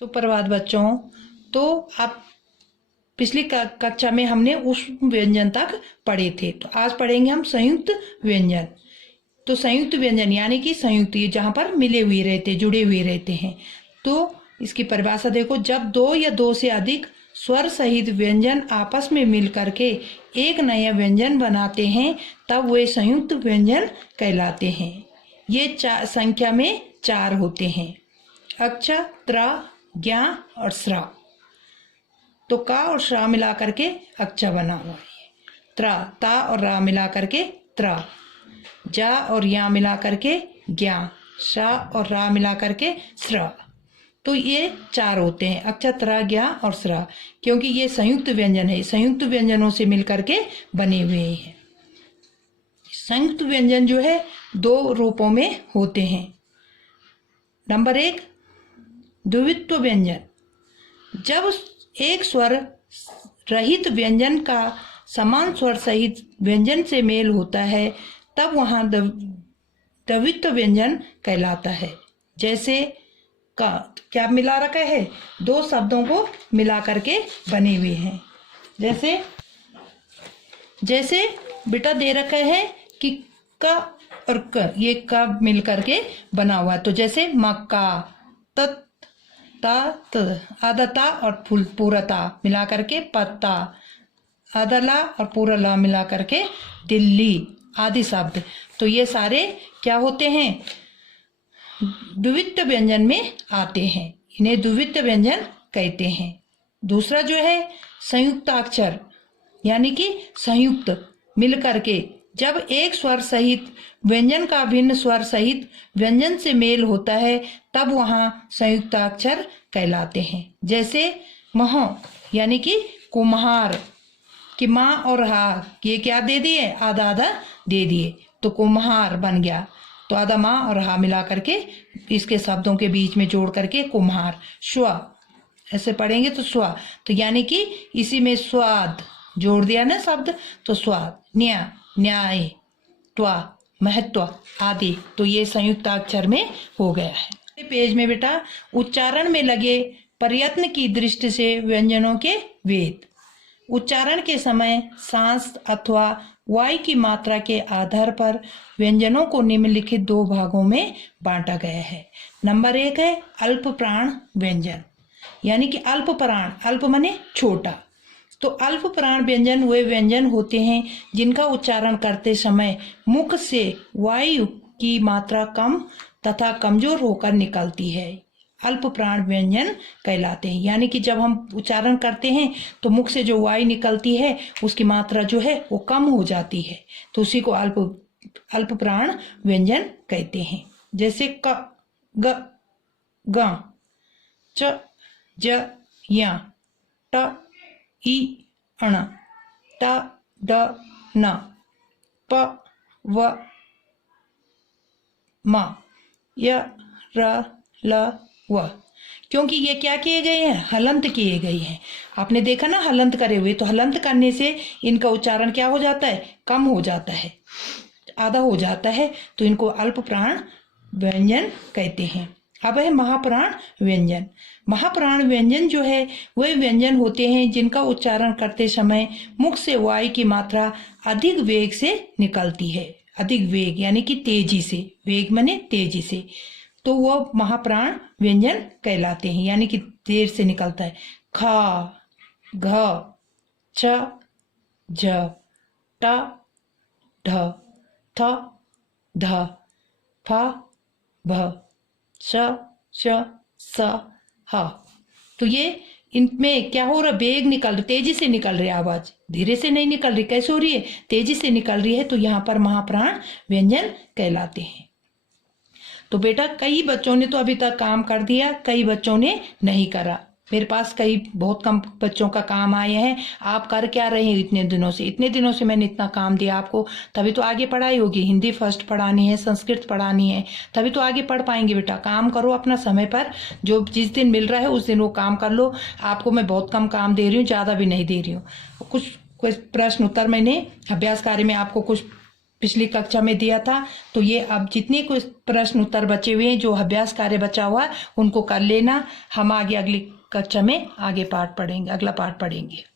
सुप्रभात बच्चों। तो आप पिछली कक्षा में हमने उस व्यंजन तक पढ़े थे, तो आज पढ़ेंगे हम संयुक्त व्यंजन। तो संयुक्त व्यंजन यानी कि संयुक्त, ये जहाँ पर मिले हुए रहते, जुड़े हुए रहते हैं। तो इसकी परिभाषा देखो, जब दो या दो से अधिक स्वर सहित व्यंजन आपस में मिल करके एक नया व्यंजन बनाते हैं तब वे संयुक्त व्यंजन कहलाते हैं। ये संख्या में 4 होते हैं: अक्ष, त्र, ज्ञा और श्रा। तो का और श्रा मिला करके अक्ष बना हुआ है। त्र, ता और रा मिला करके त्र। जा और या मिला करके ज्ञा। शा और रा मिला करके श्रा। तो ये 4 होते हैं: अक्ष, त्र, ज्ञा और श्रा, क्योंकि ये संयुक्त व्यंजन है। संयुक्त व्यंजनों से मिलकर के बने हुए हैं। संयुक्त व्यंजन जो है 2 रूपों में होते हैं। नंबर 1, द्वित्व व्यंजन। जब एक स्वर रहित व्यंजन का समान स्वर सहित व्यंजन से मेल होता है तब वहाँ द्वित्व व्यंजन कहलाता है। जैसे का क्या मिला रखा है, 2 शब्दों को मिला करके बने हुए हैं। जैसे बेटा दे रखा है कि का और क, ये का मिल करके बना हुआ। तो जैसे मक्का, तत, ता, त, आधा ता और पूरा ता मिला करके पत्ता, आधा ला और पूरा ला मिला करके दिल्ली आदि शब्द। तो ये सारे क्या होते हैं, द्वित्व व्यंजन में आते हैं। इन्हें द्वित्व व्यंजन कहते हैं। दूसरा जो है संयुक्ताक्षर, यानी कि संयुक्त मिल करके जब एक स्वर सहित व्यंजन का भिन्न स्वर सहित व्यंजन से मेल होता है तब वहाँ संयुक्ताक्षर कहलाते हैं। जैसे मह यानी कि कुम्हार, कि माँ और हा ये क्या दे दिए, आधा आधा दे दिए, तो कुम्हार बन गया। तो आधा माँ और हा मिला करके इसके शब्दों के बीच में जोड़ करके कुम्हार। स्व ऐसे पढ़ेंगे तो स्व, तो यानी कि इसी में स्वाद जोड़ दिया ना शब्द, तो स्वाद। न्या न्याय, त्वा महत्व आदि। तो ये संयुक्ताक्षर में हो गया है। पेज में बेटा उच्चारण में लगे प्रयत्न की दृष्टि से व्यंजनों के भेद। उच्चारण के समय सांस अथवा वायु की मात्रा के आधार पर व्यंजनों को निम्नलिखित 2 भागों में बांटा गया है। नंबर 1 है अल्प प्राण व्यंजन, यानी कि अल्प प्राण, अल्प माने छोटा। तो अल्प प्राण व्यंजन वे व्यंजन होते हैं जिनका उच्चारण करते समय मुख से वायु की मात्रा कम तथा कमजोर होकर निकलती है। अल्प प्राण व्यंजन कहलाते हैं, यानी कि जब हम उच्चारण करते हैं तो मुख से जो वायु निकलती है उसकी मात्रा जो है वो कम हो जाती है, तो उसी को अल्प प्राण व्यंजन कहते हैं। जैसे क, ग, ग, च, ज, या, ट, ई, अण, ट, ड, न, प, व, म, य, र, ल, व। क्योंकि ये क्या किए गए हैं, हलंत किए गए हैं। आपने देखा ना हलंत करे हुए, तो हलंत करने से इनका उच्चारण क्या हो जाता है, कम हो जाता है, आधा हो जाता है। तो इनको अल्प प्राण व्यंजन कहते हैं। अब है महाप्राण व्यंजन। महाप्राण व्यंजन जो है वे व्यंजन होते हैं जिनका उच्चारण करते समय मुख से वायु की मात्रा अधिक वेग से निकलती है। अधिक वेग यानी कि तेजी से, वेग माने तेजी से, तो वह महाप्राण व्यंजन कहलाते हैं, यानी कि देर से निकलता है। ख, घ, छ, झ, ट, ढ, थ, ध, फ, भ, श, श, स, ह। तो ये इनमें क्या हो रहा, वेग निकल रही, तेजी से निकल रही, आवाज धीरे से नहीं निकल रही। कैसे हो रही है, तेजी से निकल रही है, तो यहाँ पर महाप्राण व्यंजन कहलाते हैं। तो बेटा कई बच्चों ने तो अभी तक काम कर दिया, कई बच्चों ने नहीं करा। मेरे पास बहुत कम बच्चों का काम आए हैं। आप कर क्या रहे हैं इतने दिनों से मैंने इतना काम दिया आपको, तभी तो आगे पढ़ाई होगी। हिंदी फर्स्ट पढ़ानी है, संस्कृत पढ़ानी है, तभी तो आगे पढ़ पाएंगे। बेटा काम करो अपना समय पर, जो जिस दिन मिल रहा है उस दिन वो काम कर लो। आपको मैं बहुत कम काम दे रही हूँ, ज़्यादा भी नहीं दे रही हूँ। कुछ प्रश्न उत्तर मैंने अभ्यास कार्य में आपको कुछ पिछली कक्षा में दिया था। तो ये अब जितने कुछ प्रश्न उत्तर बचे हुए हैं, जो अभ्यास कार्य बचा हुआ है, उनको कर लेना। हम आगे अगली कक्षा में अगला पाठ पढ़ेंगे।